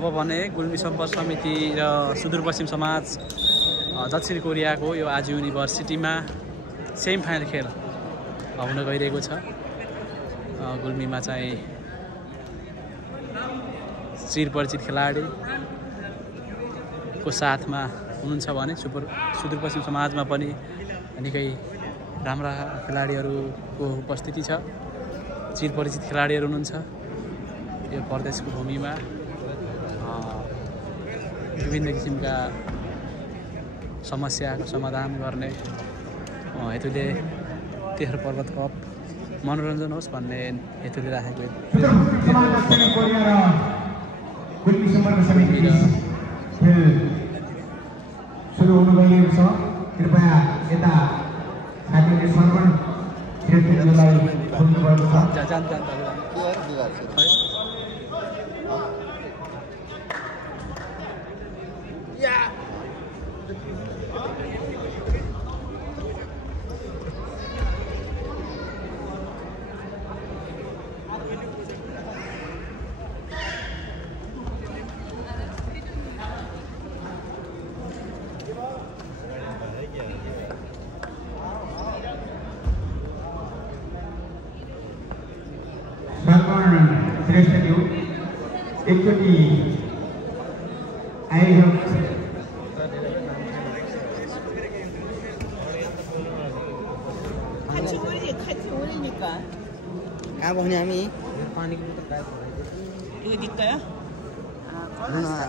अब भने गुल्मी सम्पर्क समिति र सुदूरपश्चिम समाज दक्षिण कोरियाको यो आज युनिभर्सिटीमा सेमी फाइनल खेल हुन गइरहेको छ। गुल्मीमा चाहिँ चिरपरिचित खेलाडीको साथमा हुनुहुन्छ भने सुदूरपश्चिम समाजमा पनि निकै राम्रा खेलाडीहरूको उपस्थिति छ। चिरपरिचित खेलाडीहरू हुनुहुन्छ। यो प्रदेशको भूमिमा विभिन्न किसिमका समस्याको समाधान गर्ने हेतुले तेह्र पर्वत कप मनोरञ्जन होस् भन्ने हेतुले राखेको सुरु हुनु गइरहेको छ। कृपया यता साथीहरूले सर्वन खेललाई खोल्नुभएको छ। एकचोटि आइयो कहाँ बस्ने हामी पानीको बोतल काय यो दिक्कया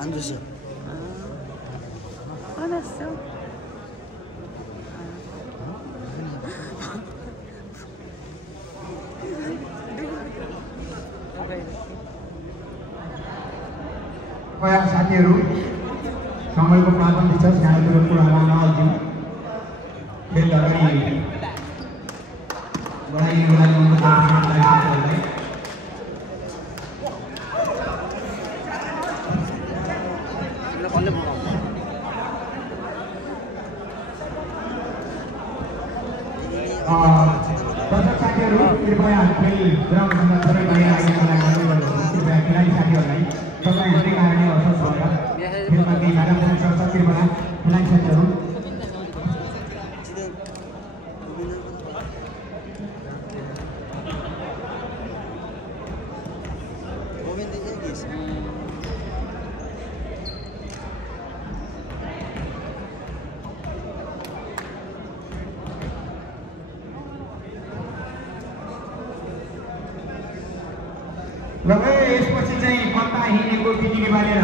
अन्जुसी साथीहरू समयको पाबन्दी छ। सानोतिरो कुरामा नअल्झौँ। खेल अगाडि बढाइनको लागि दर्शक साथीहरू कृपया खेल ग्राउन्डभन्दा थोरै बाहिर आइदिनको लागि अनुरोध गर्दछु। कृपया खेलाडी साथीहरूलाई तपाईँहरूले कारणले असर भएर खेलमा केही बाधा पुग्न सक्छ। कृपया खेलाडी साथीहरू यसपछि चाहिँ कता हिँडेको टिकरी बालेर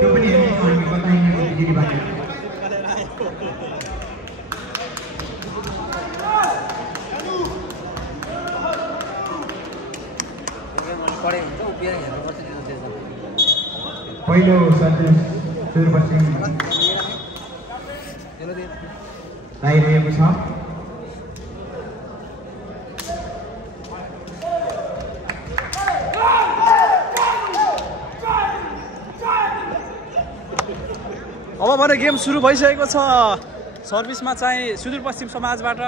त्यो पनि हेर्नेछौँ हामी। कता हिँडेको टिकरी बालेर पहिलो सुदूरपश्चिम लगाइरहेको छ। अब भने गेम सुरु भइसकेको छ। सर्भिसमा चाहिँ सुदूरपश्चिम समाजबाट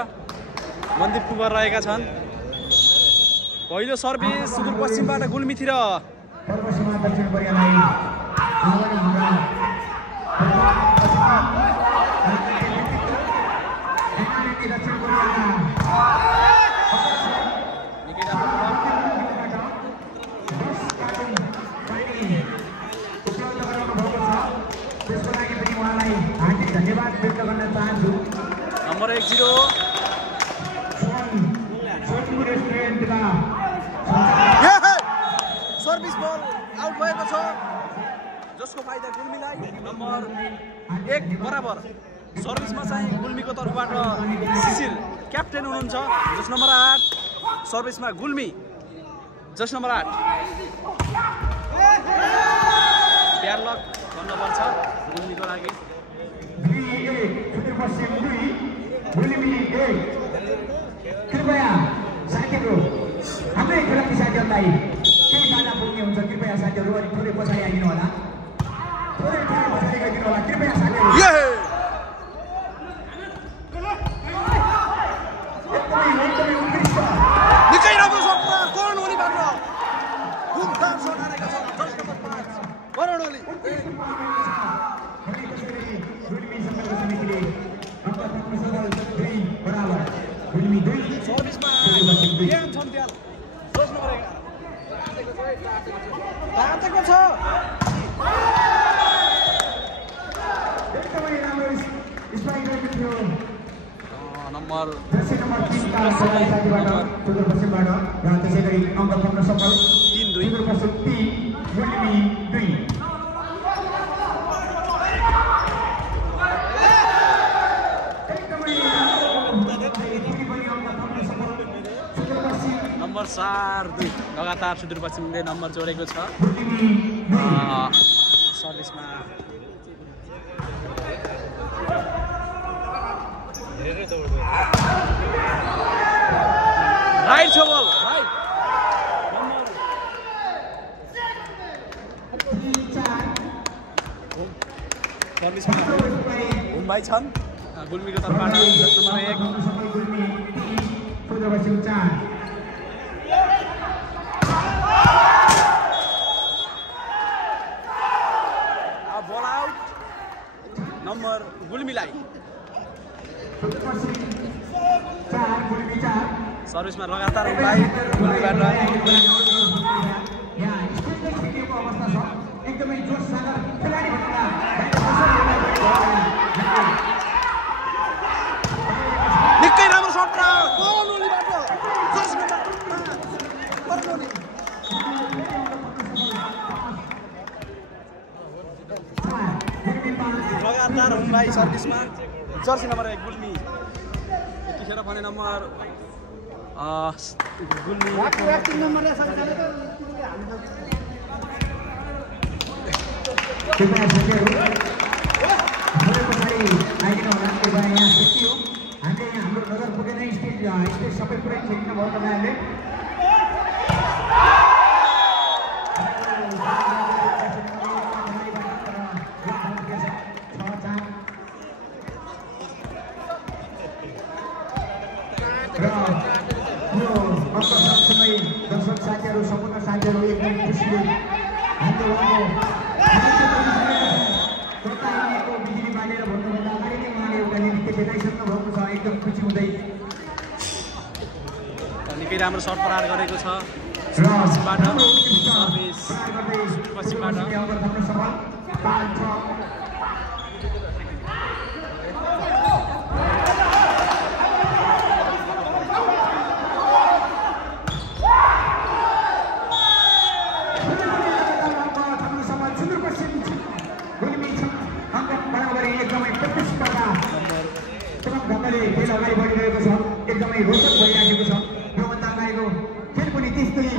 मन्दिर कुमार रहेका छन्। पहिलो सर्भिस सुदूरपश्चिमबाट गुल्मीतिर। धन्यवाद व्यक्त गर्न चाहन्छु। नम्बर 10 सर्भिस बल आउट भएको छ, जसको फाइदा गुल्मीलाई। नम्बर 1 बराबर। सर्भिसमा चाहिँ गुल्मीको तर्फबाट शिशिर क्याप्टेन हुनुहुन्छ। जस नम्बर 8 सर्भिसमा गुल्मी। जस नम्बर 8 ब्याड लक भन्नुपर्छ गुल्मीको लागि। कृपया साथीहरू हाम्रै खेलाडी साथीहरूलाई केही बाधा पुग्ने हुन्छ। कृपया साथीहरू अलिक थोरै पछाडि आइदिनु होला। थोरै पछाडि गइदिनु होला कृपया साथीहरू। एकदमै उत्कृष्ट निकै राम्रो सट्टा करणोलीबाट धुमधाम सट हानेका छन्। 10 नम्बर 5 करणोली। सर्भिसमा गेम छन् त्यहाँ सोच नम्बर 11 तातेको छ एकदमै राम्रो स्ट्राइक गरेको थियो नम्बर 3 का साथीबाट सुदूरपश्चिमबाट र त्यसैगरी अङ्क पाउन सफल 3-2 सुदूरपश्चिम 3 गुल्मी 2 नम्बर 4-2 लगातार सुदूरपश्चिमले नम्बर जोडेको छ सर्भिसमा राइट छ बल राइट सर्भिसमा मुम्बई छन् गुल्मीको तर्फबाट नम्बर 1 सुदूरपश्चिम 4 बल आउट नम्बर गुल्मीलाई सर्भिसमा लगातार मुम्बई गुल्मीबाट एकदमै जोससागर खेलाडी निकै राम्रो सट र गोलबाट लगातार मुम्बई सर्भिसमा जर्सी नम्बर 1 गुल्मी यतिखेर भने नम्बर गुल्मी हाम्रो नगर पुगेन स्टेज सबै पुरै खेल्नु भयो तपाईँहरूले दर्शक साथीहरू सम्पूर्ण साथीहरू एकदम खुसीले हाम्रो बिजुली बालेर भन्नुभन्दा अगाडि नै उहाँले एउटा नृत्य देखाइसक्नु भएको छ एकदम खुसी हुँदै निकै राम्रो सर्ट प्रहार गरेको छ पश्चिमबाट सर्भिस पश्चिमबाट खेल अगाडि बढिरहेको छ एकदमै रोचक भइराखेको छ योभन्दा अगाडिको खेल पनि त्यस्तै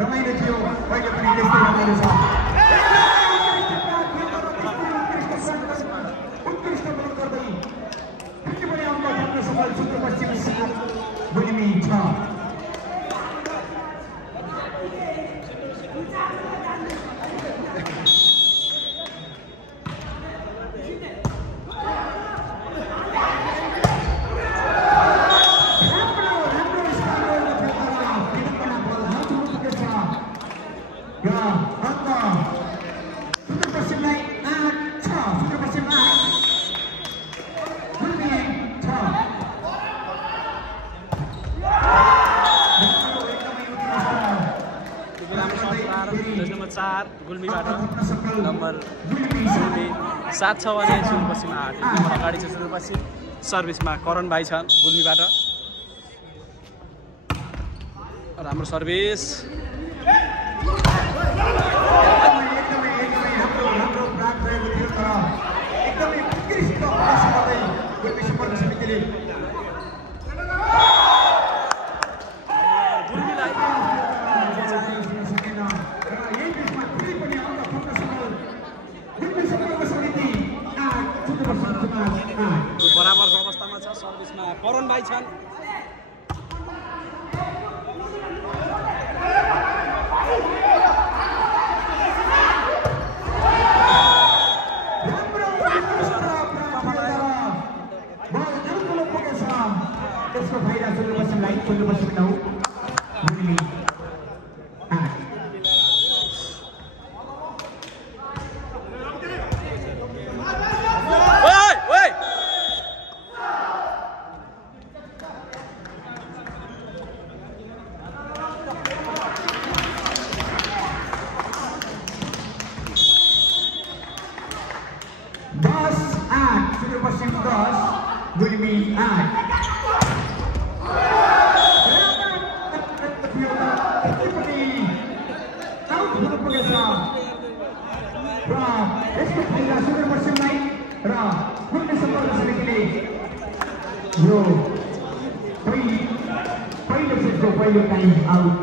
रमाइलो थियो अहिले पनि त्यस्तै रमाइलो छ उत्कृष्ट गोल गर्दै फेरि पनि अङ्क थाप्न सफल सुदूरपश्चिम 7 गुल्मी 6 नम्बर 4 गुल्मीबाट नम्बर 7 छ भने सुदूरपश्चिम 8 नम्बर अगाडि छ सुदूरपश्चिम सर्भिसमा करण भाइ छन् गुल्मीबाट राम्रो सर्भिस बराबरको अवस्थामा छ सर्भिसमा करण भाइ छन् र यसको फाइदा सुदूरपश्चिमलाई र गुल्मी सम्पर्क समितिले यो पहिलो सेटको पहिलो टाइम आउट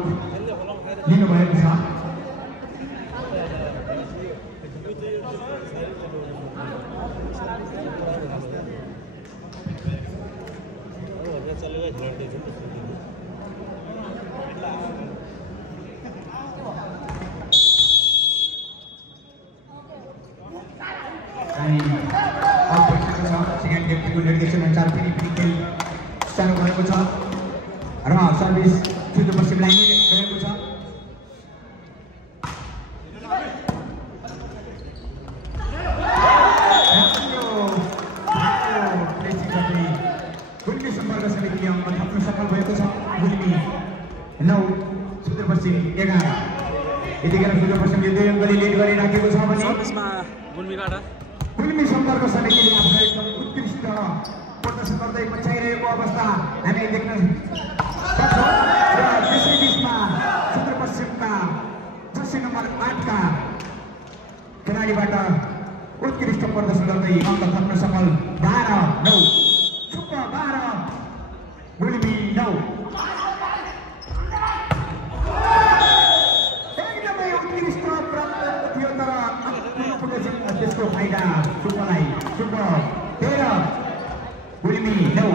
लिनुभएको छ। सेकेन्ड गेमको निर्देशन अनुसार फेरि खेल चालु भएको छ र सर्भिस सुदूरपश्चिमलाई नै गएको छ। गुल्मी सम्पर्क समितिले अङ्क थप्न सफल भएको छ। गुल्मी 9 सुदूरपश्चिम 11। यतिखेर सुदूरपश्चिमले 2 अङ्कले लिड गरिराखेको छ भने गुल्मी सम्पर्क समितिले आफ्नो एकदम उत्कृष्ट प्रदर्शन गर्दै पछ्याइरहेको अवस्था हामी देख्न सक्छौँ र त्यसै बिचमा सुदूरपश्चिमका जर्सी नम्बर 8 का खेलाडीबाट उत्कृष्ट प्रदर्शन गर्दै अङ्क थप्न सफल 12-9 सुपर 12 गुल्मी 9। एकदमै उत्कृष्ट प्राप्त थियो तर त्यसको फाइदा सुपरलाई सुपर 13 गुल्मी 9।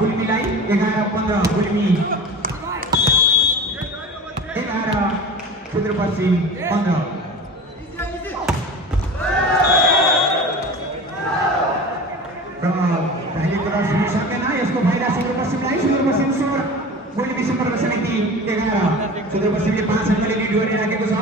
गुल्मीलाई 11-15 गुल्मी 11 सुदूरपश्चिम 15। यसको फाइदा सुदूरपश्चिमलाई सुदूरपश्चिम 16 गुल्मी सम्पर्क समिति 11 सुदूरपश्चिमले 5 अङ्कले लिड गरिराखेको छ।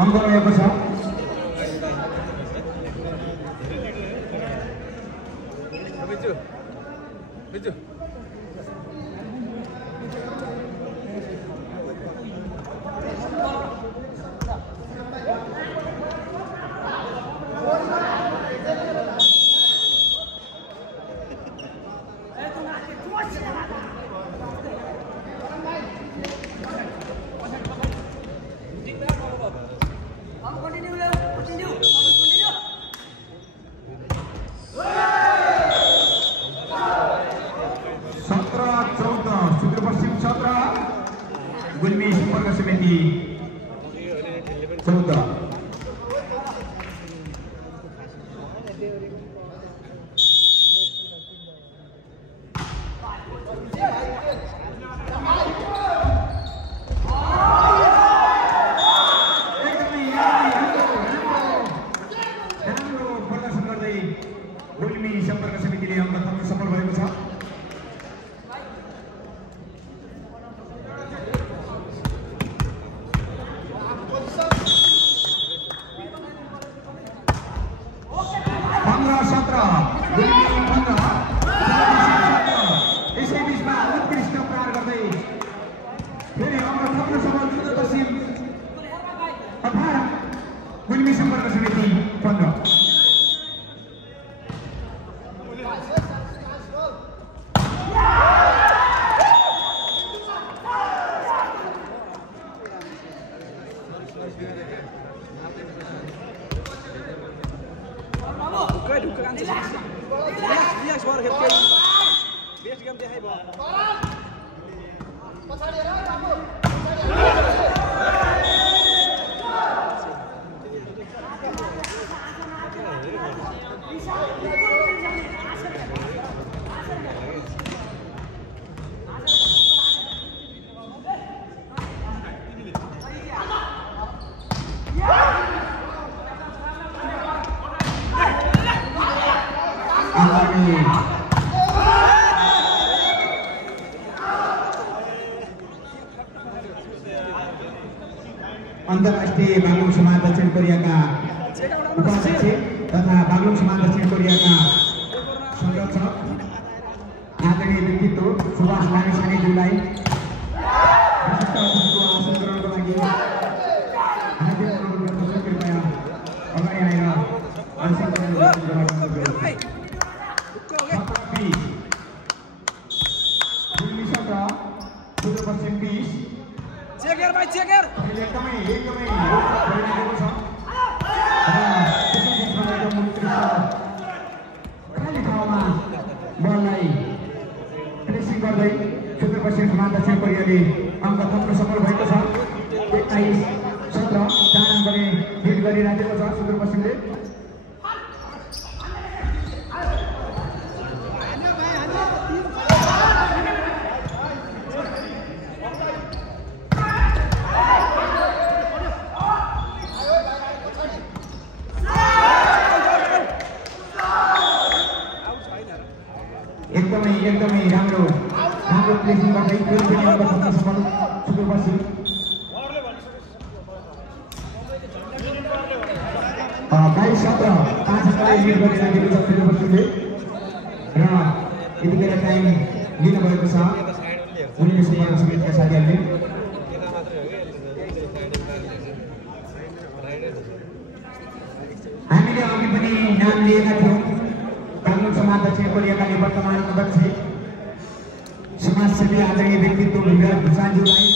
अङ्क रहेको छ। सुदूरपश्चिम 17 गुल्मी सम्पर्क समिति 14 अन्तर्राष्ट्रिय बागलुङ समाज दक्षिण कोरियाका उपाध्यक्ष तथा बागलुङ समाज दक्षिण कोरियाका संरक्षक आदरणीय व्यक्तित्व सुभाष लामिछानेज्यूलाई विशिष्ट अतिथिको आसन ग्रहणको लागि हार्दिक अनुरोध गर्दछु। कृपया अगाडि आएर आसन ग्रहण गर्नुहोस्। सुदूरपश्चिम 20 चेकर भाइ चेकर एकदमै भइरहेको छ खाली ठाउँमा बललाई प्रेसिङ गर्दै सुदूरपश्चिम समाज दक्षिण कोरियाले अङ्क थप्न सफल भएको छ। 21-17 4 अङ्कले लिड गरिरहेको छ सुदूरपश्चिमले। एकदमै राम्रो प्लेसिङ गर्दै फेरि पनि अङ्क थप्न सफल सुदूरपश्चिम। 22-17 5 अङ्कले लिड गरिरहेको छ सुदूरपश्चिमले र यतिखेर टाइम लिनुभएको छ उनीले सम्पर्क समितिका साथीहरूले। हामीले अघि पनि नाम लिएका थियौँ बागलुङ समाज दक्षिण कोरियाका निवर्तमान अध्यक्ष समाजसेवी आदरणीय व्यक्तित्व विराज भुसानज्यूलाई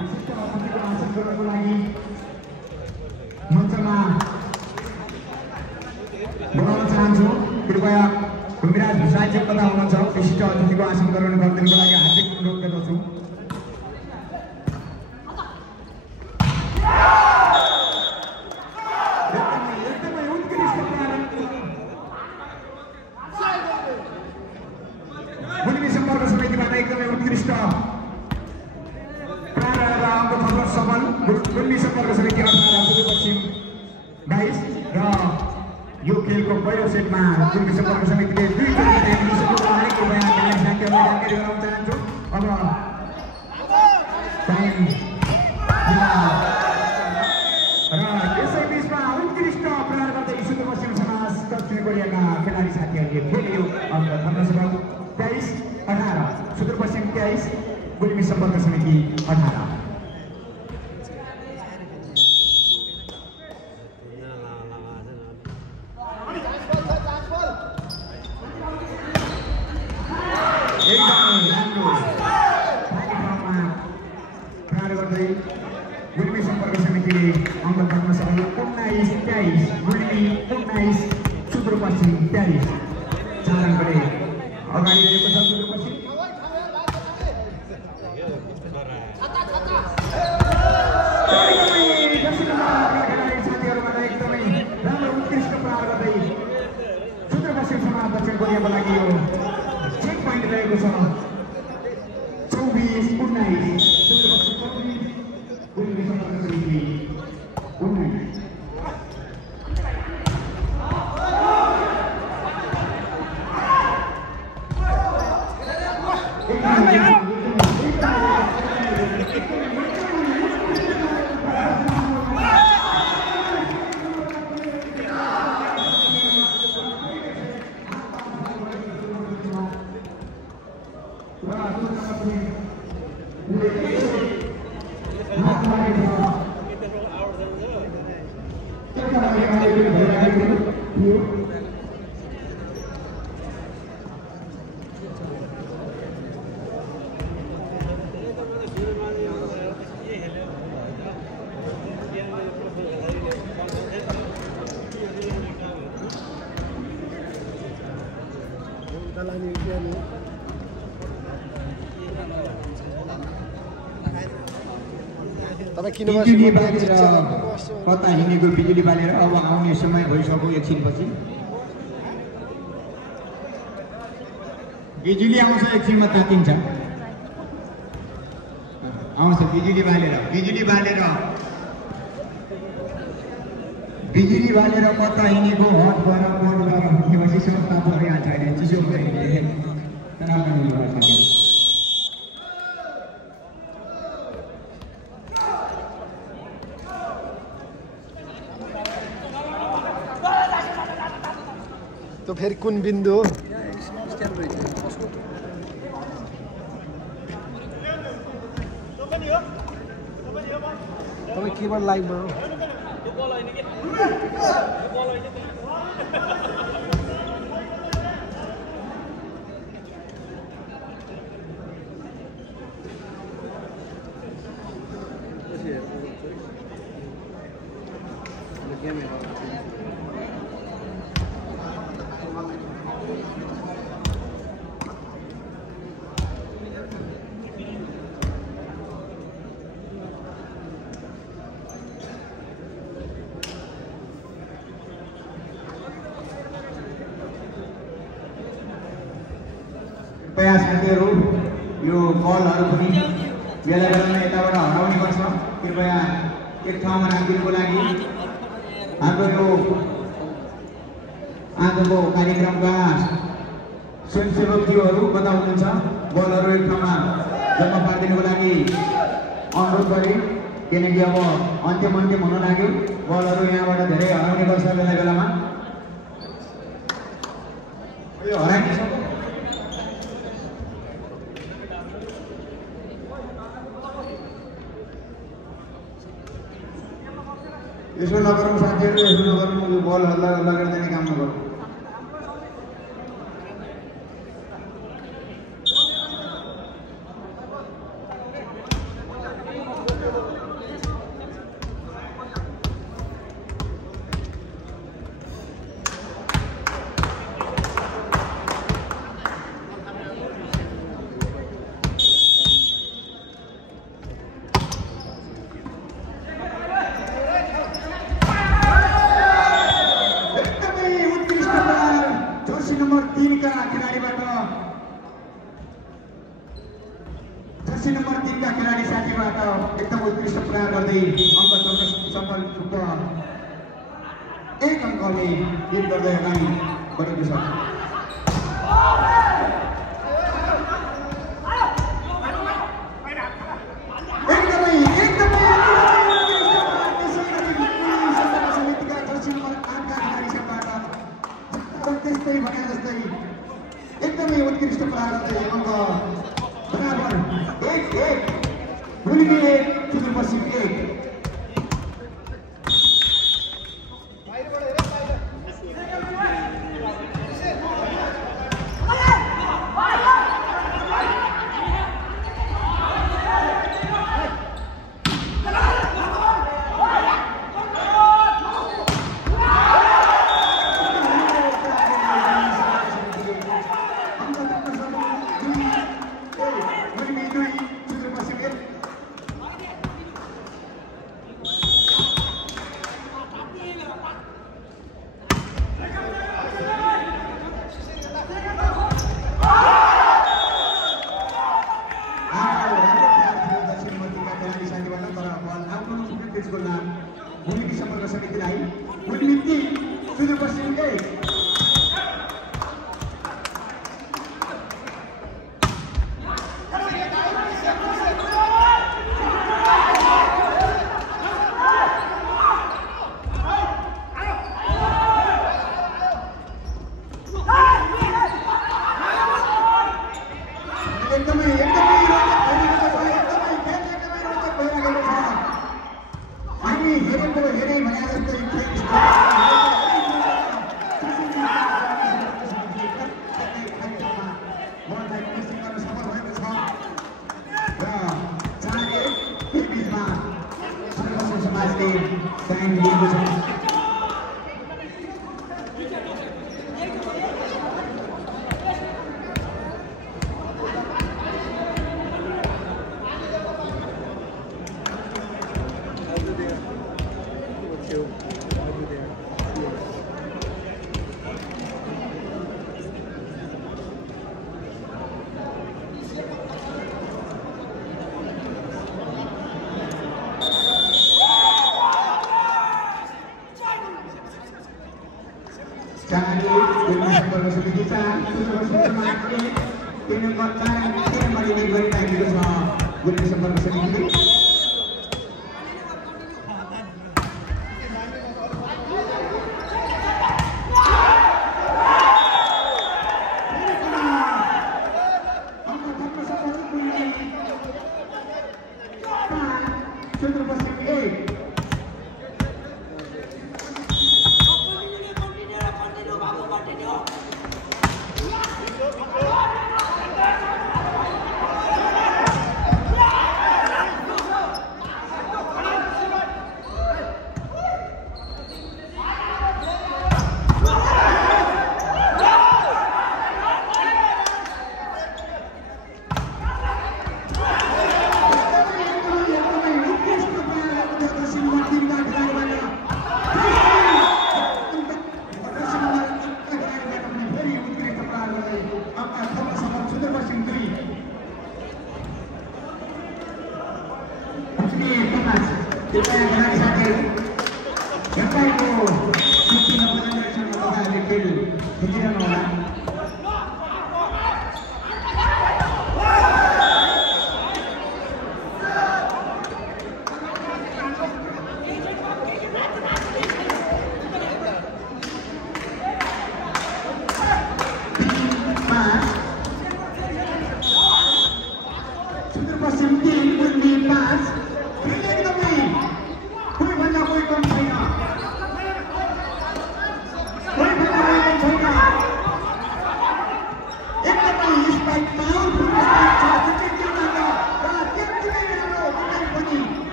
विशिष्ट अतिथिको आसन ग्रहणको लागि मञ्चमा बोलाउन चाहन्छु। कृपया विराज भुसानज्यू कता हुनुहुन्छ विशिष्ट अतिथिको आसन ग्रहण गरिदिनुको लागि हार्दिक अनुरोध गर्दछु। गुल्मी सम्पर्क समितिबाट एकदमै उत्कृष्ट प्रारम्भ अङ्क थप्न सफल गुल्मी सम्पर्क समिति 18 सुदूरपश्चिम 22 र यो खेलको पहिलो सेटमा गुल्मी सम्पर्क समितिले 2 विकेट लिइसकेको छ। कृपया खेलाडी साथीहरूलाई जानकारी गराउन चाहन्छु। अब टाइम र यसै बिचमा उत्कृष्ट प्रहार गर्दै सुदूरपश्चिम समाज दक्षिण कोरियाका खेलाडी साथीहरूले फेरि यो अङ्क थप्न सफल 23-18 सुदूरपश्चिम 23 गुल्मी सम्पर्क समिति 18। गुल्मी सम्पर्क समितिले अङ्क थप्न सफल 19-23 गुल्मी 19 सुदूरपश्चिम 23 4 अङ्कले अगाडि रहेको छ सुदूरपश्चिम। बिजुली बालेर कता हिँडेको बिजुली बालेर अब आउने समय भइसक्यो एकछिनपछि बिजुली आउँछ एकछिनमा तातिन्छ आउँछ बिजुली बालेर कता हिँडेको हट गरेर कोड गरेर हिँडेपछि सब तातो भइहाल्छ अहिले चिसो भइहाल्छ तनाव पनि गर्छ तो फेरि कुन बिन्दु हो तपाईँ केबाट लाइभमा हो कृपया साथीहरू यो बलहरू पनि बेला बेलामा यताबाट हराउने गर्छ कृपया एक ठाउँमा राखिदिनुको लागि हाम्रो यो आजको कार्यक्रमका स्वयंसेवकज्यूहरू कता हुनुहुन्छ बलहरू एक ठाउँमा जम्मा पारिदिनुको लागि अनुरोध गरे किनकि अब अन्तिम हुन लाग्यो बलहरू यहाँबाट धेरै हराउने गर्छ बेला बेलामा यो हराइन्छ यसो नगरौँ साथीहरू यसो नगरौँ यो बल हल्ला गरिदिने काम नगरौँ नंबर 3 का खिलाड़ी साथीबाट एकदम उत्कृष्ट प्रहार गर्दै अङ्क सफल एक अङ्कले लिड गर्दै अगाडि बढेको छ एकदमै उत्कृष्ट प्रहार गर्दै अङ्क बराबर 1-1 भुलिने सुदूरपश्चिम 1 2 लिएको छ।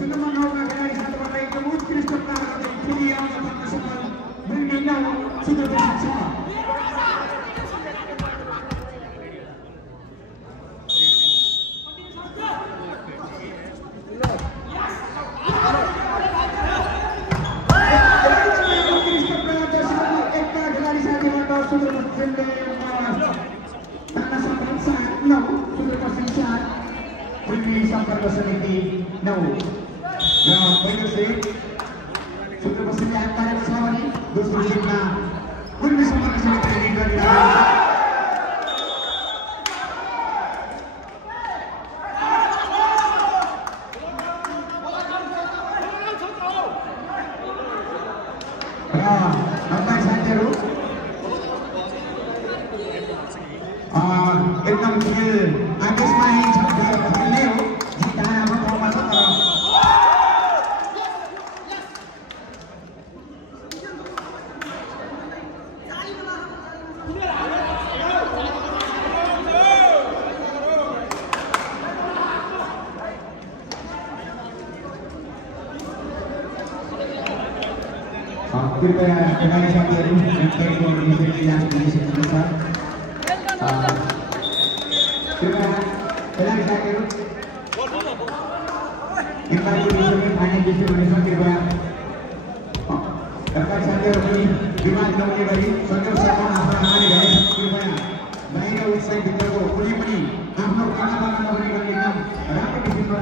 Sudah menolak dari satu समिति 9 र पहिलो सेट सुदूरपश्चिमले हात पारेको छ भने दोस्रो सेटमा गुल्मी समूहले तयारी गरिरहेको एकदम खेल आदेशमा खेल्ने हो जिताराको ठाउँमा छ तर कृपया खेलाडी साथीहरू खेलको विषयले जाँच गरिसक्नुहुन्छ कृपया खेलाडी साथीहरू खेलको विषयमा फाइनल विषय भनेछ कृपया खेलाडी साथीहरू पनि विवाद नहुने गरी संयोगसँग आफ्नो नानी भए कृपया बाहिर उत्साही भित्रको कुनै पनि आफ्नो काममा नगरी गरी एकदम राम्रो किसिमको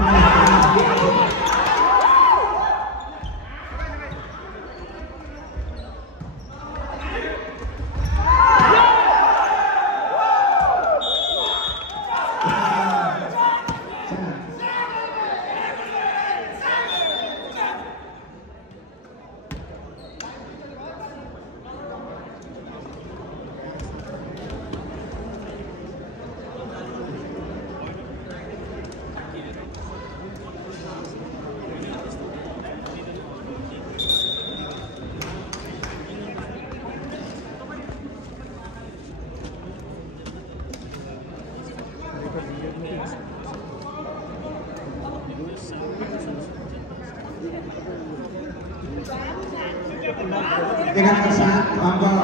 dengan saat angka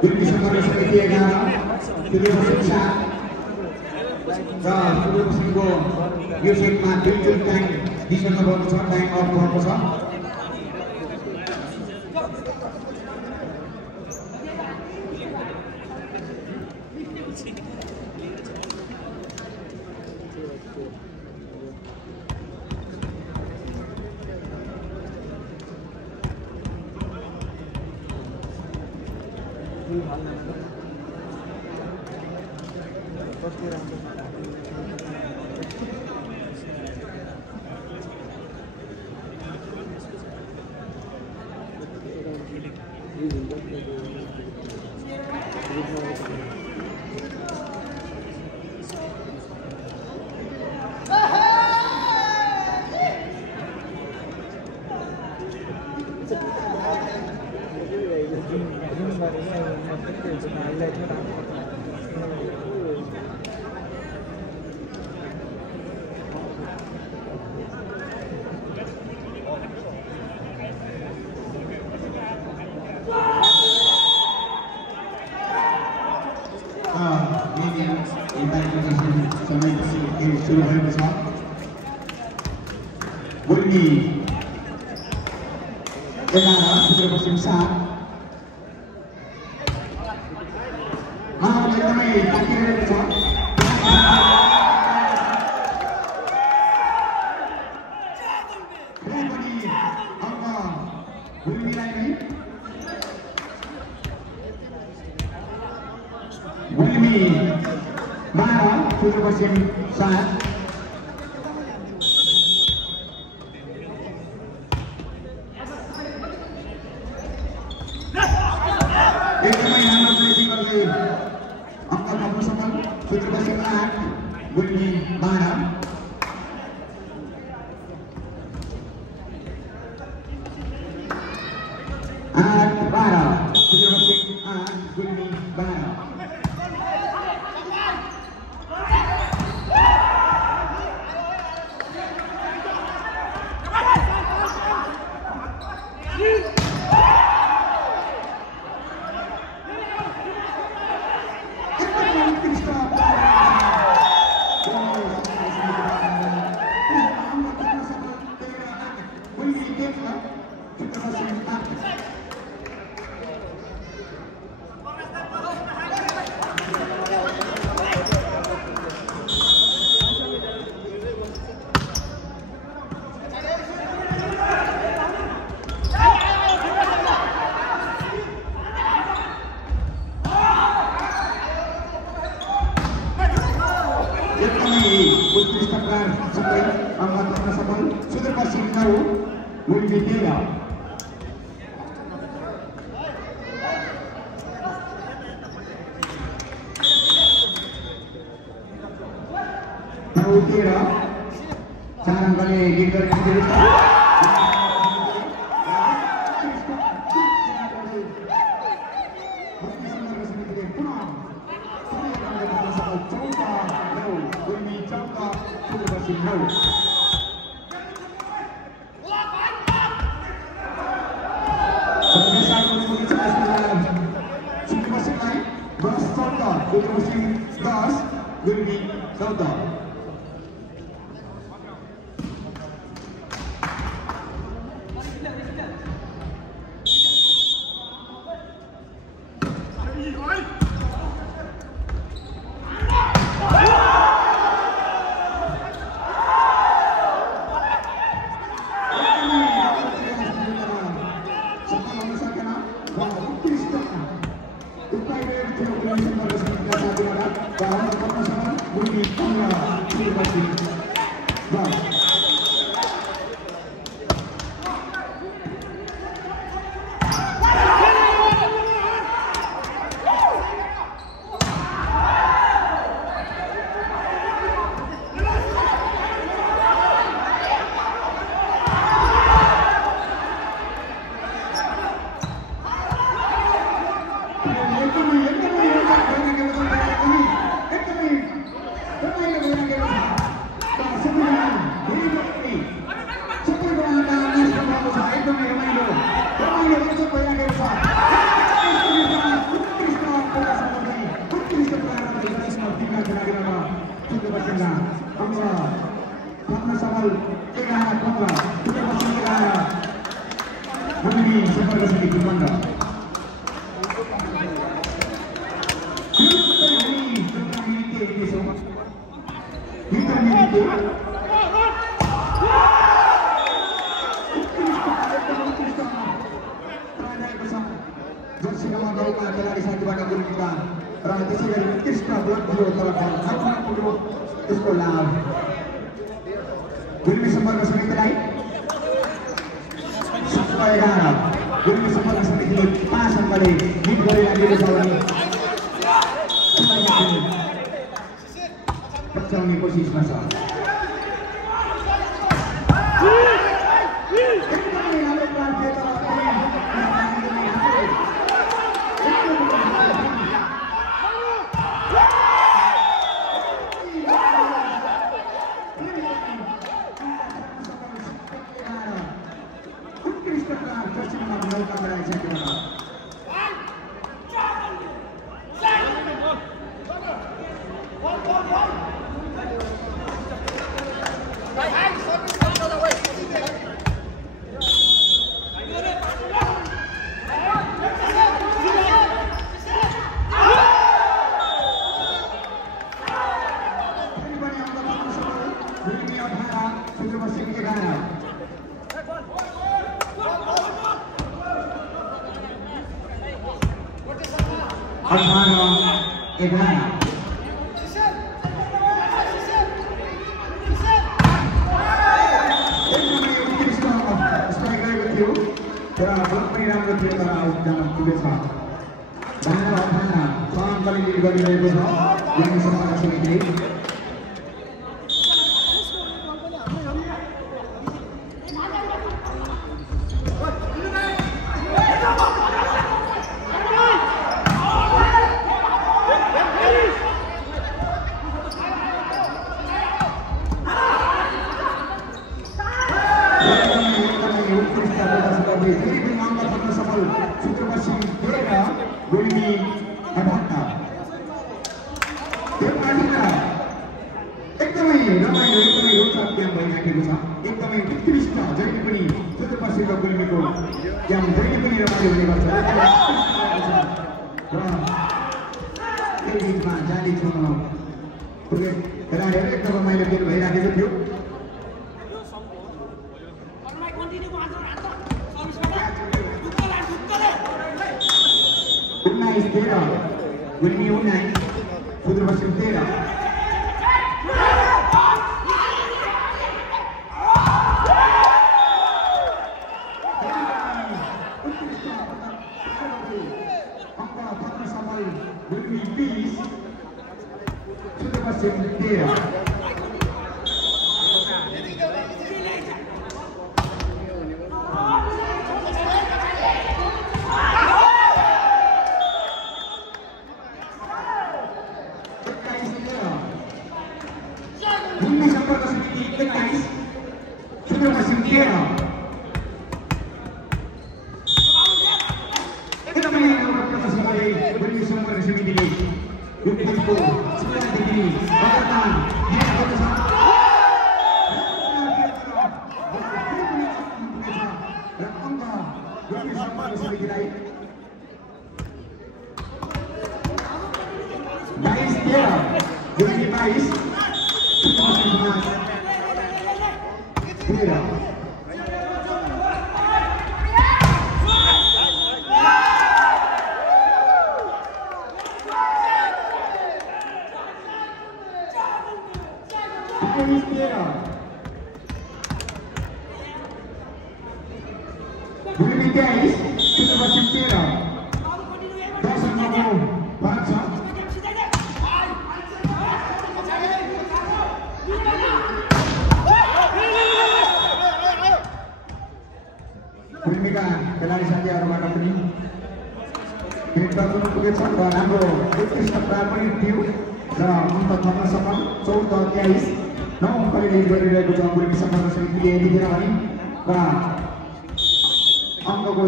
Indonesia seperti negara sudah besar dan sudah sembuh Yusuf Madrid kan di sana bersama time of bersama Bunyi Kenara sudah bersimsah Maaf teman-teman kaki dari besar Bunyi angka Bunyi lagi Bunyi Mara sudah bersimsah Bunyi Bara Bara Bunyi Bara will be Tera. Tera, cara kali gitar kecil. Sudurpashchim 13 एकदमै राम्रो प्रदर्शन गरे गुल्मी सम्पर्क समितिले यो खेलको सुरुवातदेखि लगातार र अङ्क गुल्मी सम्पर्क समितिलाई 22-13 गुल्मी 22 भूमिका खेलाडी साथीहरूबाट पनि खेलमा पुगेछ र राम्रो उत्कृष्ट प्रयास पनि थियो र अन्त थप्न सफल 14-23 9 अङ्कले लिड गरिरहेको छ भूमि सम्पर्क समितिले यतिखेर भने र अङ्कको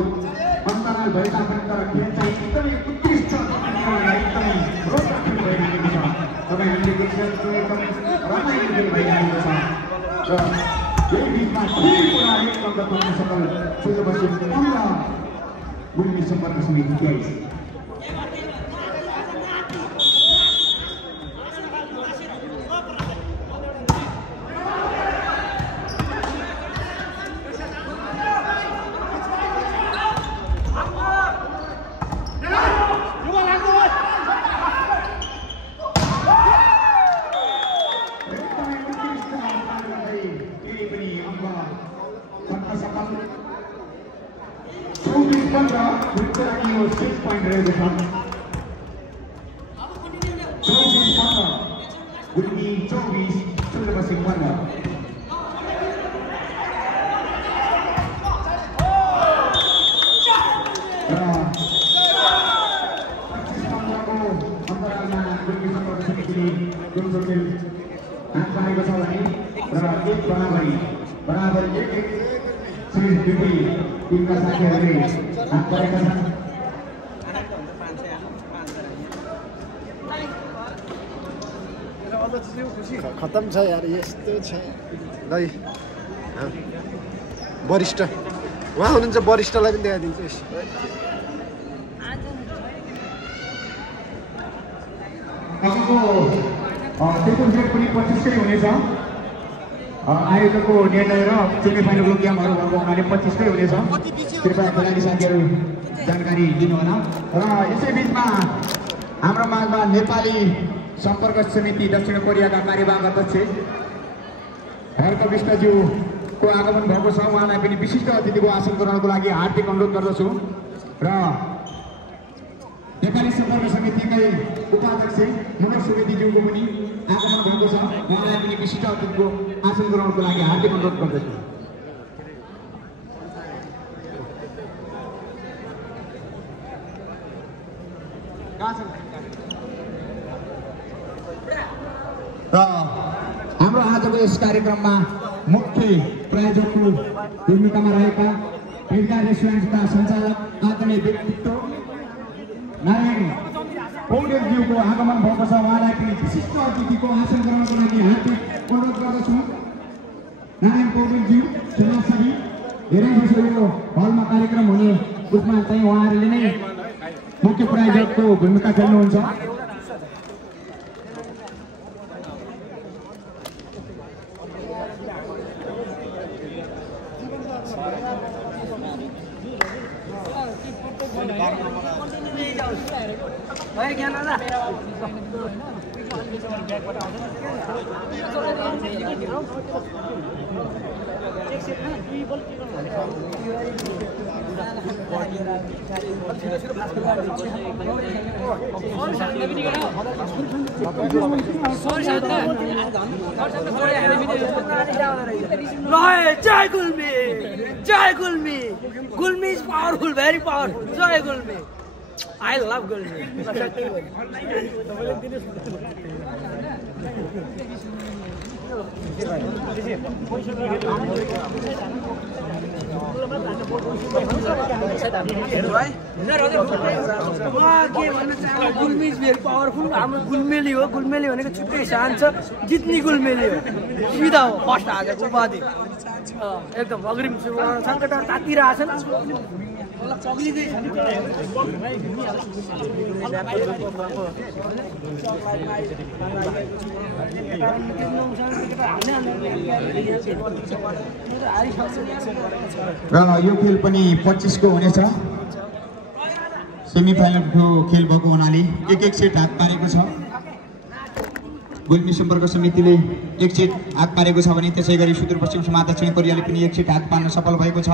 अन्तराल भए तापनि तर खेल चाहिँ एकदमै उत्कृष्ट एकदमै रोचक खेल भइरहेको छ तपाईँहरूले देखिरहेको एकदमै रमाइलो खेल भइरहेको छ र यही बिचमा फेरि पुरा एक अङ्क पाउन सफल सुदूरपश्चिम 15 भूमि सम्पर्क समिति 23 खत्तम छ यार यस्तो छ दाइ वरिष्ठ उहाँ हुनुहुन्छ वरिष्ठलाई पनि देखाइदिन्छु अबको सेकेन्ड सेट पनि 25 कै हुनेछ आयोजकको निर्णय र सेमी फाइनलको गेमहरू भएको हुनाले 25 कै हुनेछ कृपया खेलाडी साथीहरू जानकारी दिनुहोला र यसै बिचमा हाम्रो माझमा नेपाली सम्पर्क समिति दक्षिण कोरियाका कार्यवाहक अध्यक्ष हर्क विष्टज्यूको आगमन भएको छ उहाँलाई पनि विशिष्ट अतिथिको आसन ग्रहणको लागि हार्दिक अनुरोध गर्दछु र नेपाली सम्पर्क समितिकै उपाध्यक्ष मनोज सुवेदीज्यूको पनि आगमन भएको छ उहाँलाई पनि विशिष्ट अतिथिको आसन ग्रहणको लागि हार्दिक अनुरोध गर्दछु र हाम्रो आजको यस कार्यक्रममा मुख्य प्रायोजकको भूमिकामा रहेका भिडका रेस्टुरेन्टका सञ्चालक आदरणीय व्यक्तित्व नारायण पौडेलज्यूको आगमन भएको छ उहाँलाई पनि विशिष्ट अतिथिको आसन ग्रहणको लागि हार्दिक अनुरोध गर्दछु नारायण पौडेलज्यू समाजसेवी धेरै जसो यो हलमा कार्यक्रम हुने उसमा चाहिँ उहाँहरूले नै मुख्य प्रायोजकको भूमिका खेल्नुहुन्छ Jai Gulmi! Jai Gulmi! Gulmi is powerful, very powerful. Jai Gulmi! I love Gulmi. Gulmi is very powerful हाम्रो गुल्मेली हो गुल्मेली भनेको छुट्टै शान छ जित्ने गुल्मेली हो सिधा हो फर्स्ट हाजेको उपाधि एकदम अग्रिम सङ्कट तातिरहेछन् र यो खेल पनि 25 को हुनेछ सेमी फाइनलको खेल भएको हुनाले एक सेट हात पारेको छ गुल्मी सम्पर्क समितिले एक सेट हात पारेको छ भने त्यसै गरी सुदूरपश्चिम सीमा दक्षिण कोरियाले पनि एक सेट हात पार्न सफल भएको छ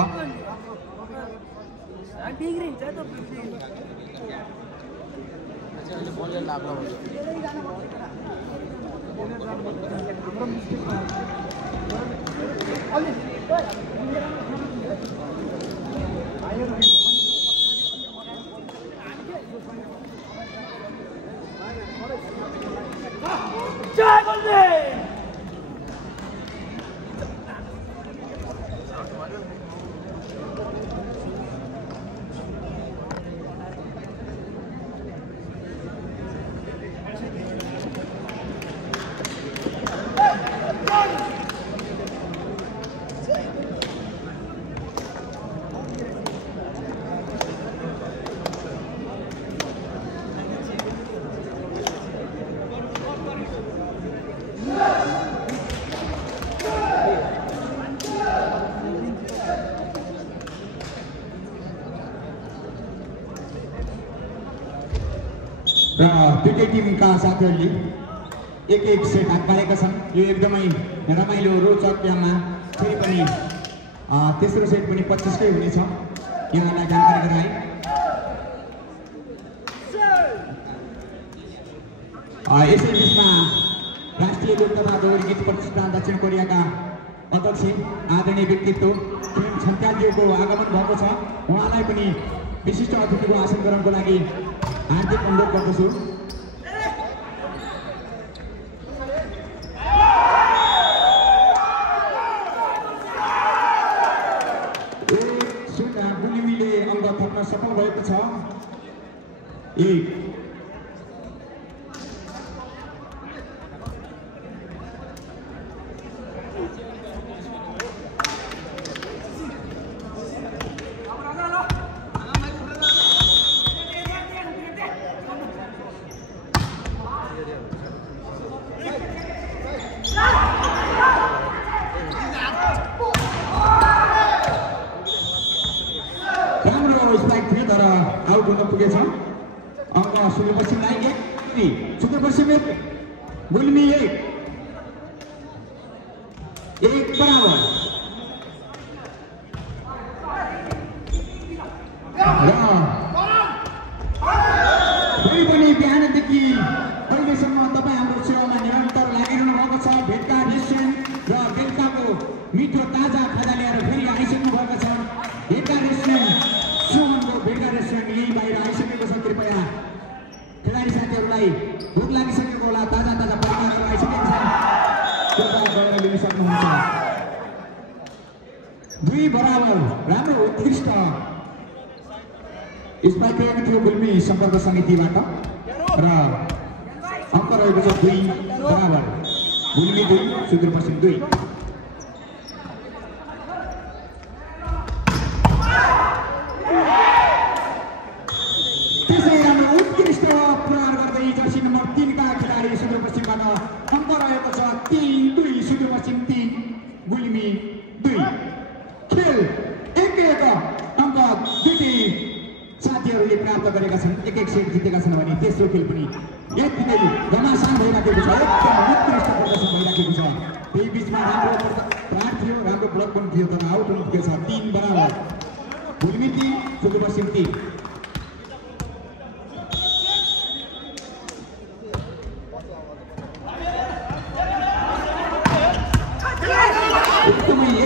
र दुईटै टिमका साथीहरूले एक सेट हात पारेका छन् यो एकदमै रमाइलो रोचक याममा फेरि पनि तेस्रो सेट पनि 25 कै हुनेछ यहाँलाई जानकारी गराए यसै बिचमा राष्ट्रिय लोकतन्त्र दौड गीत प्रतिष्ठान दक्षिण कोरियाका अध्यक्ष आदरणीय व्यक्तित्व किम छन्त्यालज्यूको आगमन भएको छ उहाँलाई पनि विशिष्ट अतिथिको आसन ग्रहणको लागि हार्दिक अनुरोध गर्दछु गुल्मीले अङ्क थप्न सफल भएको छ सुदूरपश्चिम गुल्मी एक बराबर फेरि पनि बिहानदेखि अहिलेसम्म तपाईँ हाम्रो सेवामा निरन्तर लागिरहनु भएको छ भेटका रेस्टुरेन्ट र बेलुकाको मिठो ताजा खाजा ल्याएर फेरि आइसक्नु भएको छ भेटका रेस्टुरेन्ट सुमनको भेटका रेस्टुरेन्ट यही बाहिर आइसकेको छ कृपया खेलाडी साथीहरूलाई भोक लागिसकेको होला ताजा परिकारहरू आइसकेको छ कृपया गएर लिन सक्नुहुन्छ 2 बराबर राम्रो उत्कृष्ट स्पाइक रहेको थियो गुल्मी सम्पर्क समितिबाट र अङ्क रहेको छ 2 बराबर गुल्मी 2 सुदूरपश्चिम 2 एक सेट जितेका छन् भने तेस्रो खेल पनि यति नै घमासान भइराखेको छ एकदम उत्कृष्ट प्रदर्शन भइराखेको छ त्यही बिचमा राम्रो प्रहार थियो राम्रो ब्लक पनि थियो तर आउट हुनु पुगेछ 3 बराबर गुल्मी 3 सुदूरपश्चिम 3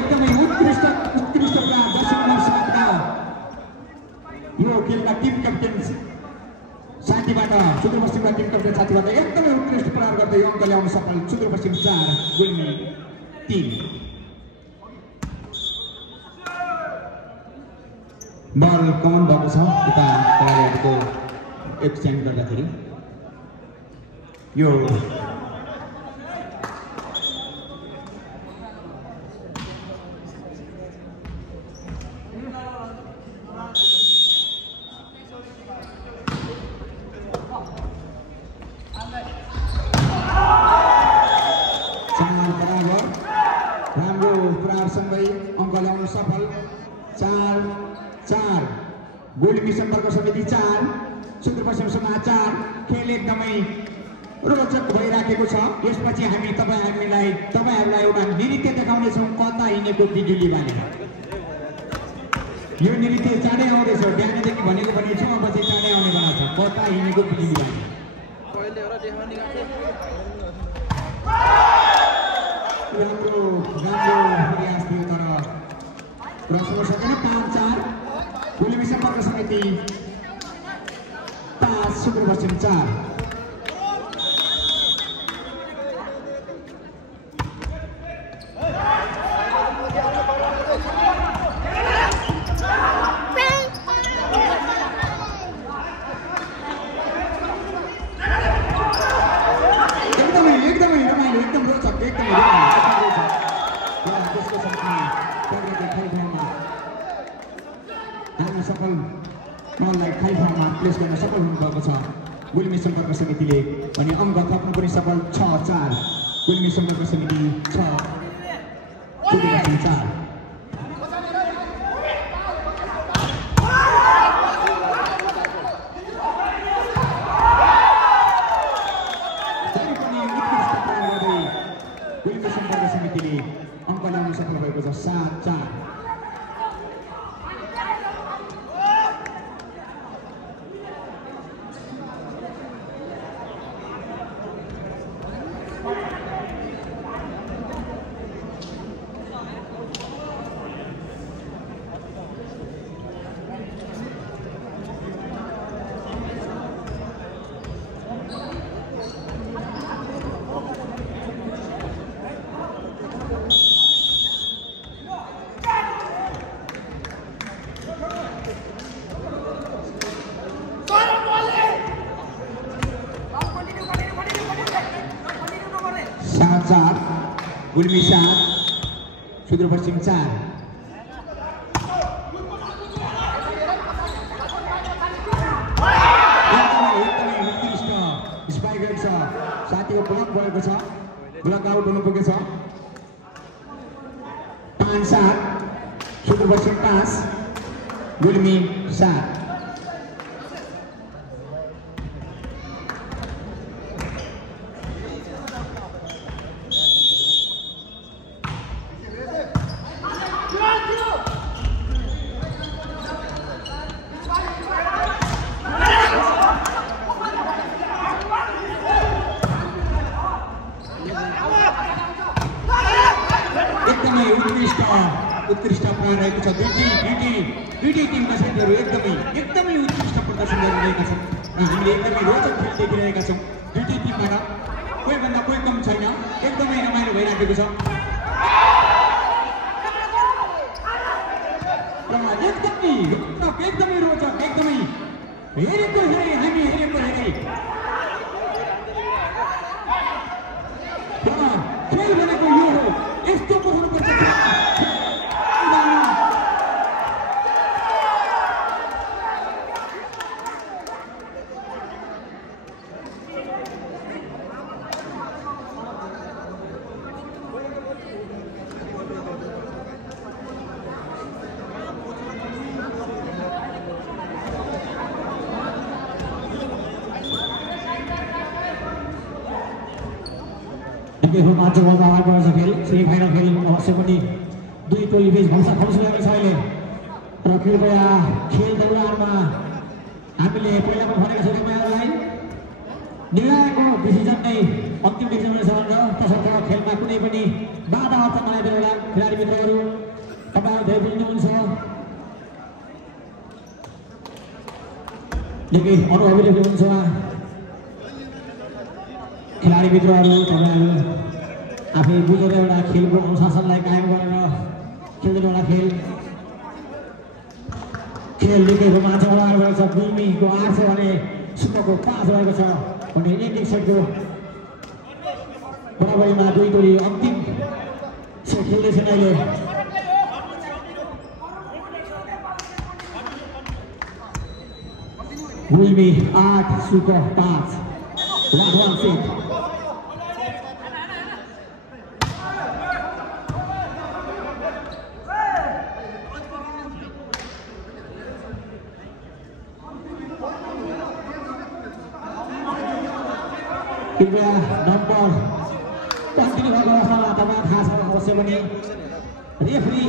एकदमै उत्कृष्ट प्रहार 10 नम्बर 7 का यो खेलका टिम क्याप्टेन साथीबाट पक्षबाट सुदूरपश्चिमका टिमका साथीबाट एकदमै उत्कृष्ट प्रहार गर्दै अङ्क ल्याउन सफल सुदूरपश्चिम 4 गुल्मी 3 बल कमन भएको छ यता खेलाडीहरूको एक्सचेन्ज गर्दाखेरि यो सफल 4-4 गुल्मी सम्पर्क समिति 4 सुदूरपश्चिम सभा 4 खेल एकदमै रोचक भइराखेको छ। यसपछि हामी तपाईहरुलाई एउटा नृत्य देखाउनेछौँ कता हिँडेको बिजुली बानी। यो नृत्य चाँडै आउँदैछ बिहानदेखि भनेको पनि छु अब चाहिँ चाँडै आउने बेला छ कता हिँडेको बिजुली बानी। राम्रो प्रयास थियो तर प्रश्न सकेन 5-4 गुल्मी सम्पर्क समिति 5 सुदूरपश्चिम 4 एकदमै रमाइलो एकदम रोचक सफल बललाई खाली ठाउँमा प्लेस गर्न सफल हुनुभएको छ गुल्मी सम्पर्क समितिले अनि अङ्क थप्नु पनि सफल 6-4 गुल्मी सम्पर्क समिति 6 सुदूरपश्चिम 4 गुल्मी सम्पर्क समितिले अङ्क ल्याउन सफल भएको छ 7-4 गुल्मी 7 सुदूरपश्चिम 4 एकदमै उत्कृष्ट स्पाइकर छ साथीको ब्लक भएको छ ब्लक आउट हुनु पुगेछ 5-7 सुदूरपश्चिम 5 गुल्मी 7 उत्कृष्ट प्रहार रहेको छ दुईटी टिमका साथीहरू एकदमै उत्कृष्ट प्रदर्शन गरिरहेका छन् र हामीले एकदमै रोचक खेल देखिरहेका छौँ दुईटी टिमबाट कोही भन्दा कोही कम छैन एकदमै रमाइलो भइराखेको छ एकदमै रोचक एकदमै हेरेको हामी हेरेको खेल भनेको यो हो यस्तो हुनुपर्छ रोमाञ्चक आएको छ खेल सेमिफाइनल खेल अवश्य पनि दुई टोली बीच भन्छ खम्सुलाको छ अहिले र कृपया खेल दौडानमा हामीले पहिला पनि भनेको छौँ तपाईँहरूलाई निर्णायकको डिसिजन नै अन्तिम डिसिजन हुनेछ भनेर तसर्थ खेलमा कुनै पनि बाधा अर्थ नआइदिनु होला खेलाडी मित्रहरू तपाईँहरू धेरै बुझ्नुहुन्छ निकै अनुभवी हुनुहुन्छ खेलाडी मित्रहरू तपाईँहरू आफै बुझेर एउटा खेलको अनुशासनलाई कायम गरेर खेल्ने एउटा खेल निकै रोमाञ्चक भएको छ। गुल्मीको 8 छ भने सुनको 5 भएको छ भने एक सेटको बराबरीमा दुई टोली अन्तिम सेट खेल्दैछन् अहिले। गुल्मी 8 सुको 5 1-1 सेट। कृपया नम्बर कन्टिन्यू भएको अवस्थामा तपाईँ थाहा छ अवश्य पनि रेफ्री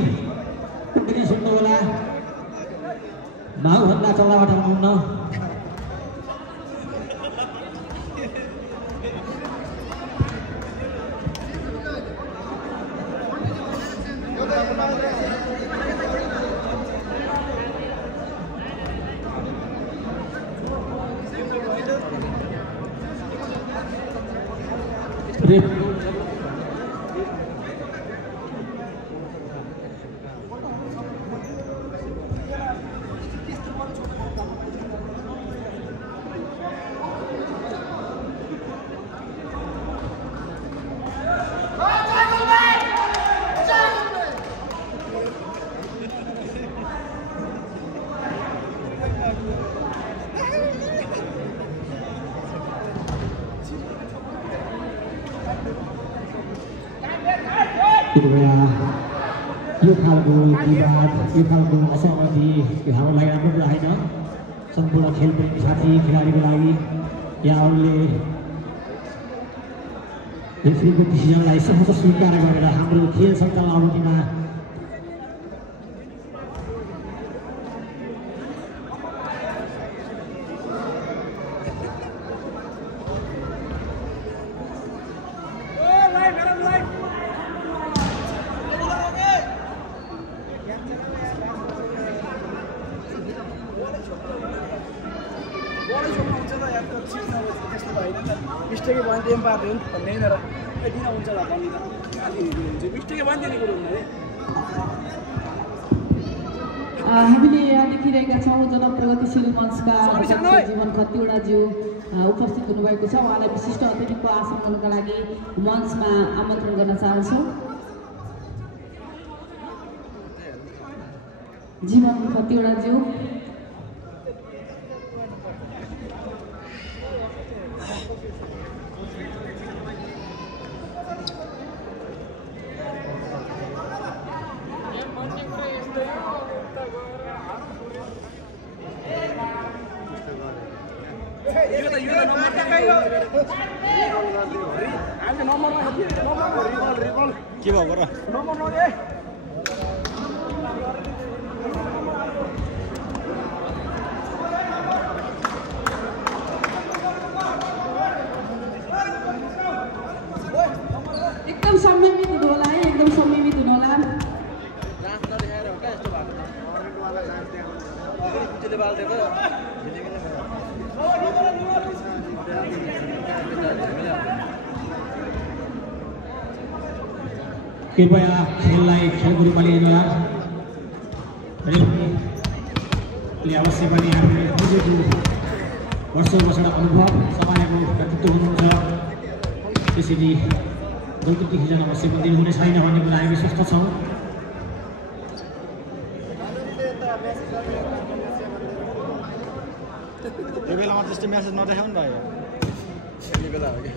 कुनै सुन्नु होला माउभन्दा चल्लाबाट हुनुहुन्न। कृपया यो खालको विवाद यो खालको असहमति यो हाम्रो लागि राम्रो कुरा होइन। सम्पूर्ण खेलप्रेमी साथी खेलाडीको लागि यहाँहरूले रेफ्रीको डिसिजनलाई सहज स्वीकार गरेर हाम्रो खेल सञ्चालन अवधिमा मिस्टेकै भयो भने एम्पायर हो भन्ने होइन र किन हुन्छ होला भन्ने त मिस्टेकै भयो नि त्यो कुरो हुँदैन। हामीले यहाँ देखिरहेका छौँ जनप्रगतिशील मञ्चका जीवन खतिवडाज्यू उपस्थित हुनुभएको छ। उहाँलाई विशिष्ट अतिथिको आसन गर्नका लागि मञ्चमा आमन्त्रण गर्न चाहन्छौँ। जीवन खतिवडाज्यू के भएको र एकदम संयमित हुनु होला है, एकदम संयमित हुनु होला। कृपया खेललाई खेलको रूपमा लिनुहोला। अवश्य पनि हामीले बुझेको वर्षौँ अनुभव समाएको व्यक्तित्व हुनुहुन्छ, त्यसरी गल्ती डिसिजन अवश्य पनि दिनुहुने छैन भन्ने कुरा हामी विश्वस्त छौँ। त्यो बेलामा त्यस्तो म्यासेज नदेखाउनु भयो खेल्ने बेला हो कि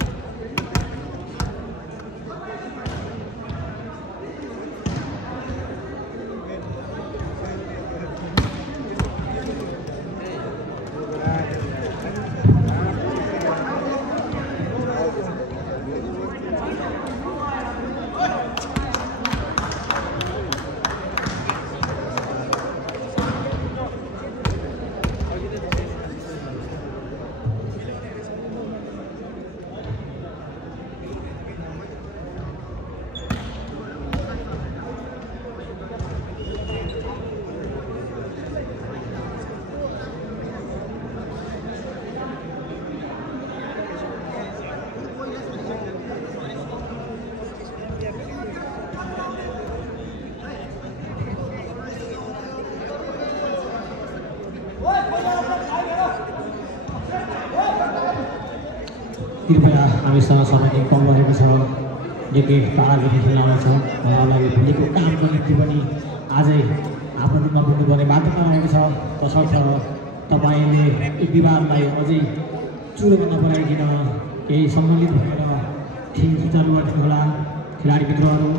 कृपया हामीसँग समय कम गरेको छ निकै टाढादेखि खेल्न आउँछ उहाँलाई भोलिको कामको निम्ति पनि आजै आफ्नो टिममा पुग्नुपर्ने बाध्यता रहेको छ तसर्थ तपाईँले यो विवादलाई अझै चुरोमा नपराइकन केही सम्बन्धित भएर खेल सुचारु गरिदिनु होला खेलाडी मित्रहरू।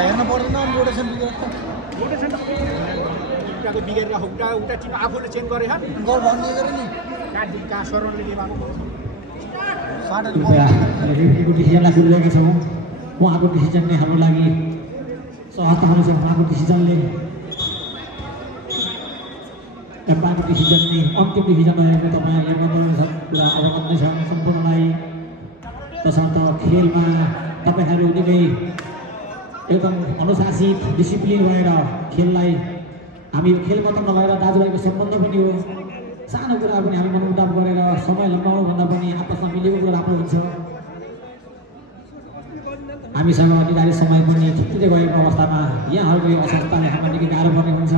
हेर्न पर्दैन रोटेसन बिग्रेर उता टिम आफूले चेन्ज गरे गोल भन्ने गरे नि कहाँ सरले के रेफ्रीको डिसिजनलाई सुनिरहेको छौँ उहाँको डिसिजन नै हाम्रो लागि सहज हुनेछ। उहाँको डिसिजनले उहाँको डिसिजन नै अन्तिम डिसिजन रहेको तपाईँहरूले गर्नुहुन्छ कुरा अवगत नै छ सम्पूर्णलाई। तसर्थ खेलमा तपाईँहरू निकै एकदम अनुशासित डिसिप्लिन भएर खेललाई हामी खेल मात्र नभएर दाजुभाइको सम्बन्ध पनि हो सानो कुरा पनि हामी मनमुटाव गरेर समय लम्बाउँ भन्दा पनि आपसमा मिलेको कुरा राम्रो हुन्छ। हामीसँग निर्धारित समय पनि छिट्टै गएको अवस्थामा यहाँहरूको असंस्थाले हामीलाई निकै गाह्रो पर्ने हुन्छ।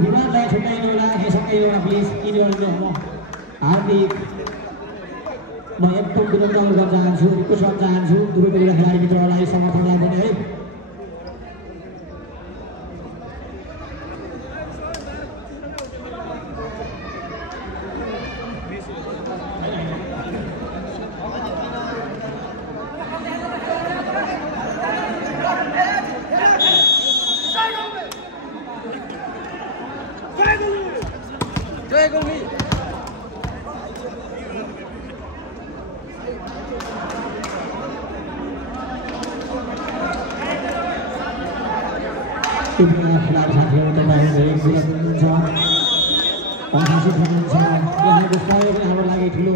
विवादलाई छुट्याइनु होला यसकै एउटा प्लिज यिनीहरूले हार्दिक म एकदम विरोध गर्न चाहन्छु रिक्वेस्ट गर्न चाहन्छु दुवैपट्टिका खेलाडी मित्रहरूलाई समर्थनलाई पनि है। खेलाडी साथीहरू तपाईँहरू धेरै कुरा गर्नुहुन्छ अनुशासित हुनुहुन्छ यहाँको सहयोग नै हाम्रो लागि ठुलो।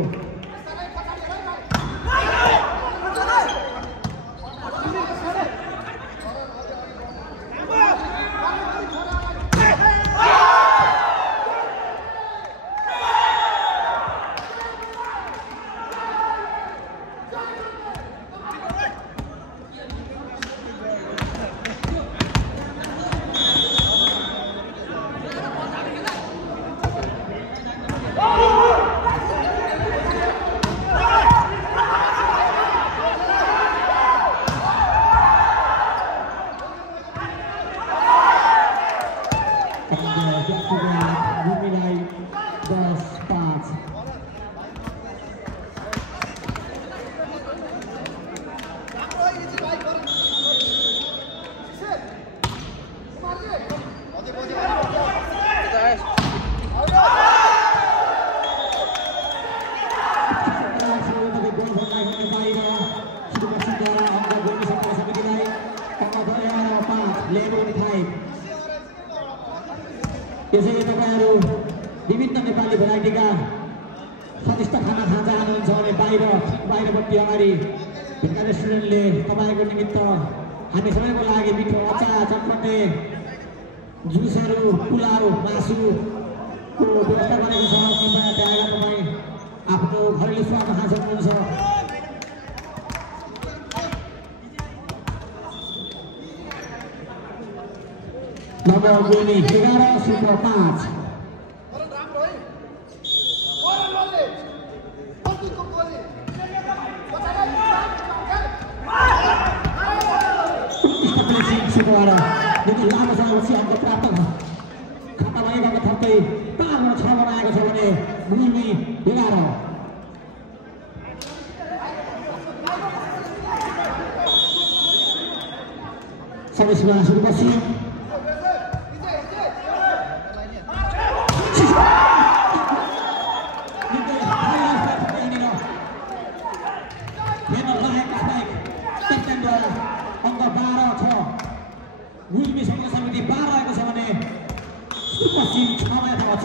गुल्मीलाई 10-5 त्यसैले तपाईहरु विभिन्न नेपाली भेराइटीका स्वादिष्ट खाना खान चाहनुहुन्छ भने बाहिरपट्टि अगाडि भित्का रेस्टुरेन्टले तपाईको निमित्त हामी सबैको लागि मिठो अचार चटपटे जुसहरू पुलाउ मासुको व्यवस्था गरेको छ। कृपया त्यहाँ तपाई आफ्नो घरेलु स्वाद खान सक्नुहुन्छ। नम्बर गुल्मी 11-5 लामो समयपछि अङ्क प्राप्त खाता भएको थप्दै 5-6 बनाएको छ भने गुल्मी 11 सर्भिसमा सुरुपछि अङ्क 12-6 गुल्मी सङ्घ समिति 12 रहेको छ भने सुपसिम 6 मा थाहा छ।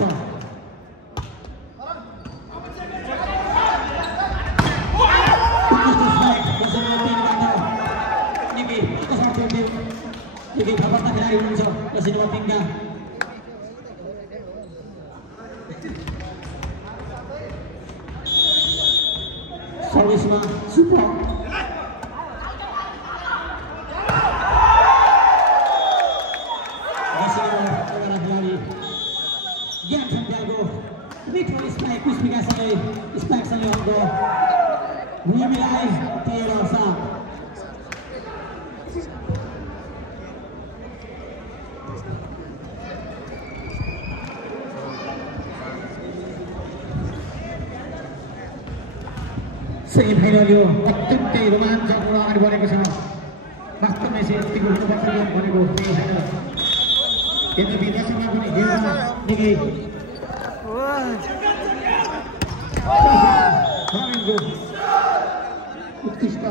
खबरदार खेलाडी हुनुहुन्छ जसरी नम्बर 3 का सर्भिसमा सुपर गुल्मीलाई 13-7 सेमिफाइनल यो अत्यन्तै रोमाञ्चक अगाडि बढेको छ। वास्तवमै यतिको हुनुपर्छ भनेको त्यही छैन। यद्यपि दर्शकमा पनि हेर्न निकै उत्कृष्ट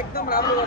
एकदम राम्रो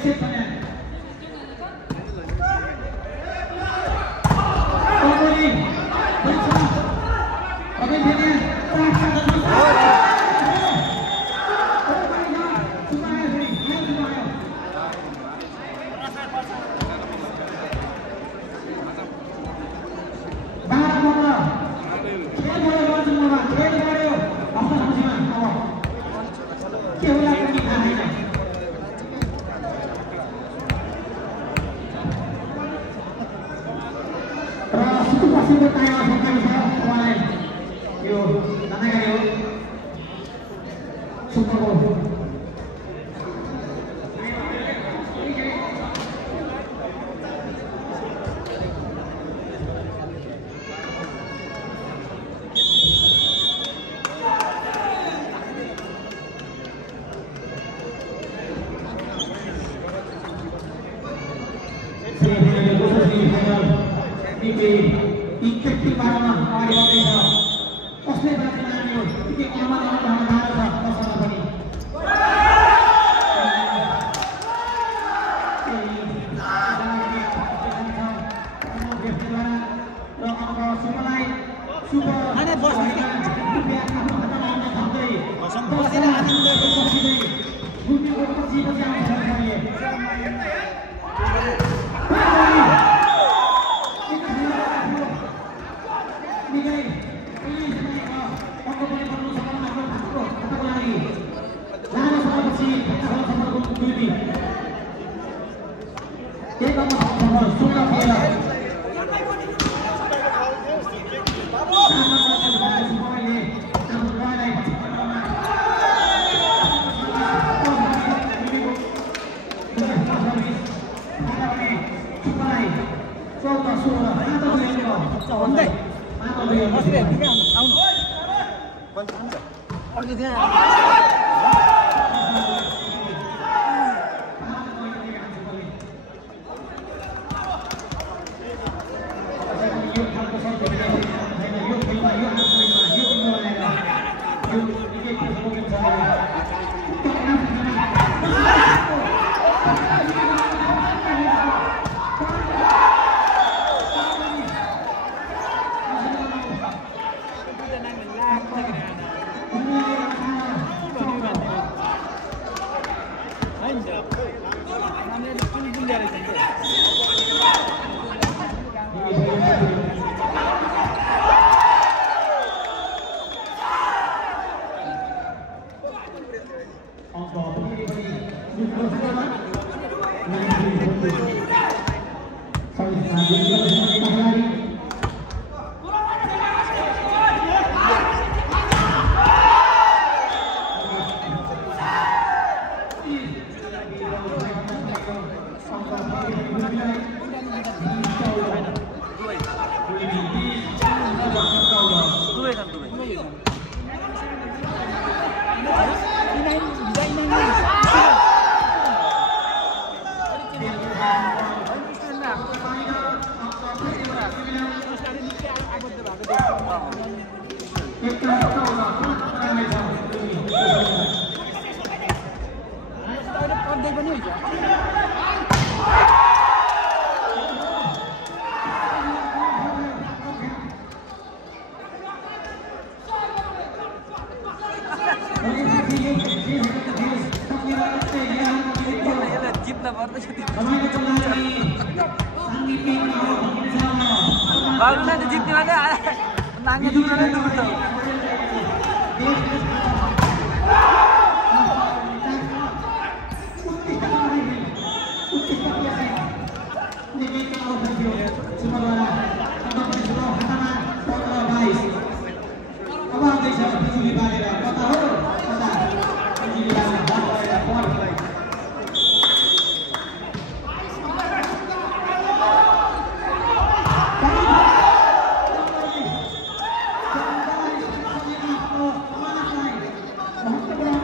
Thank you.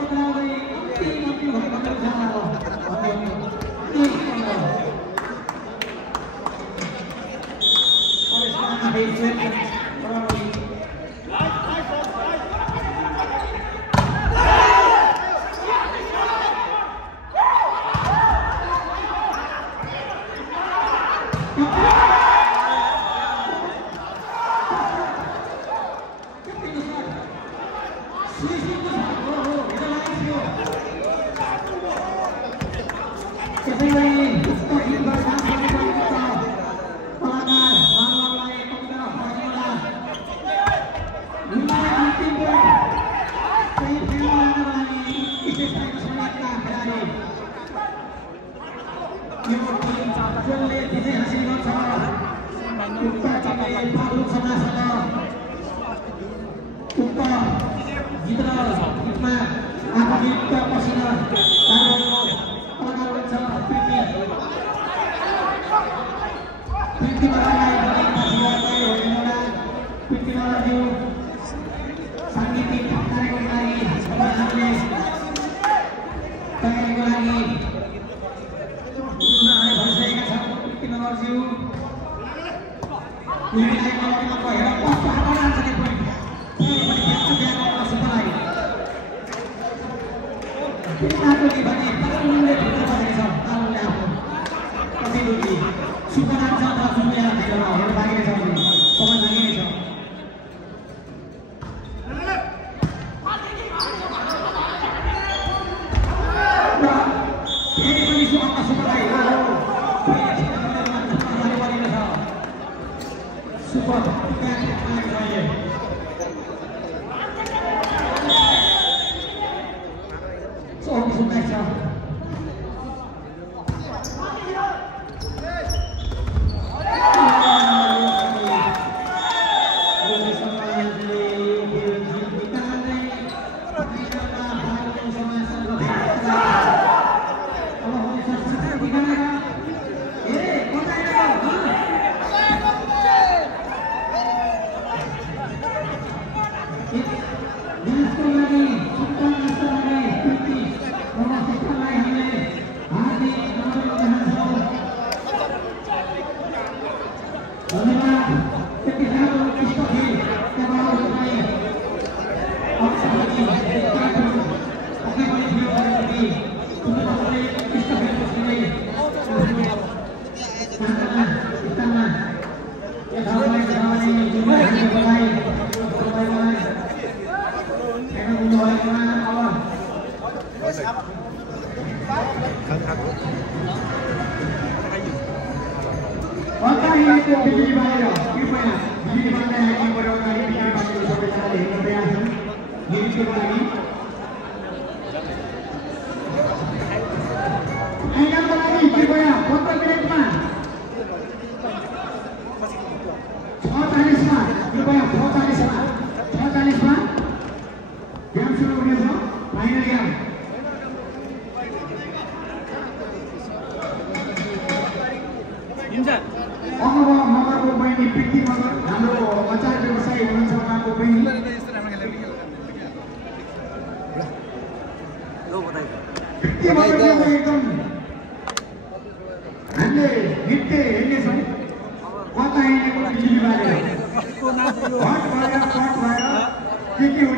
के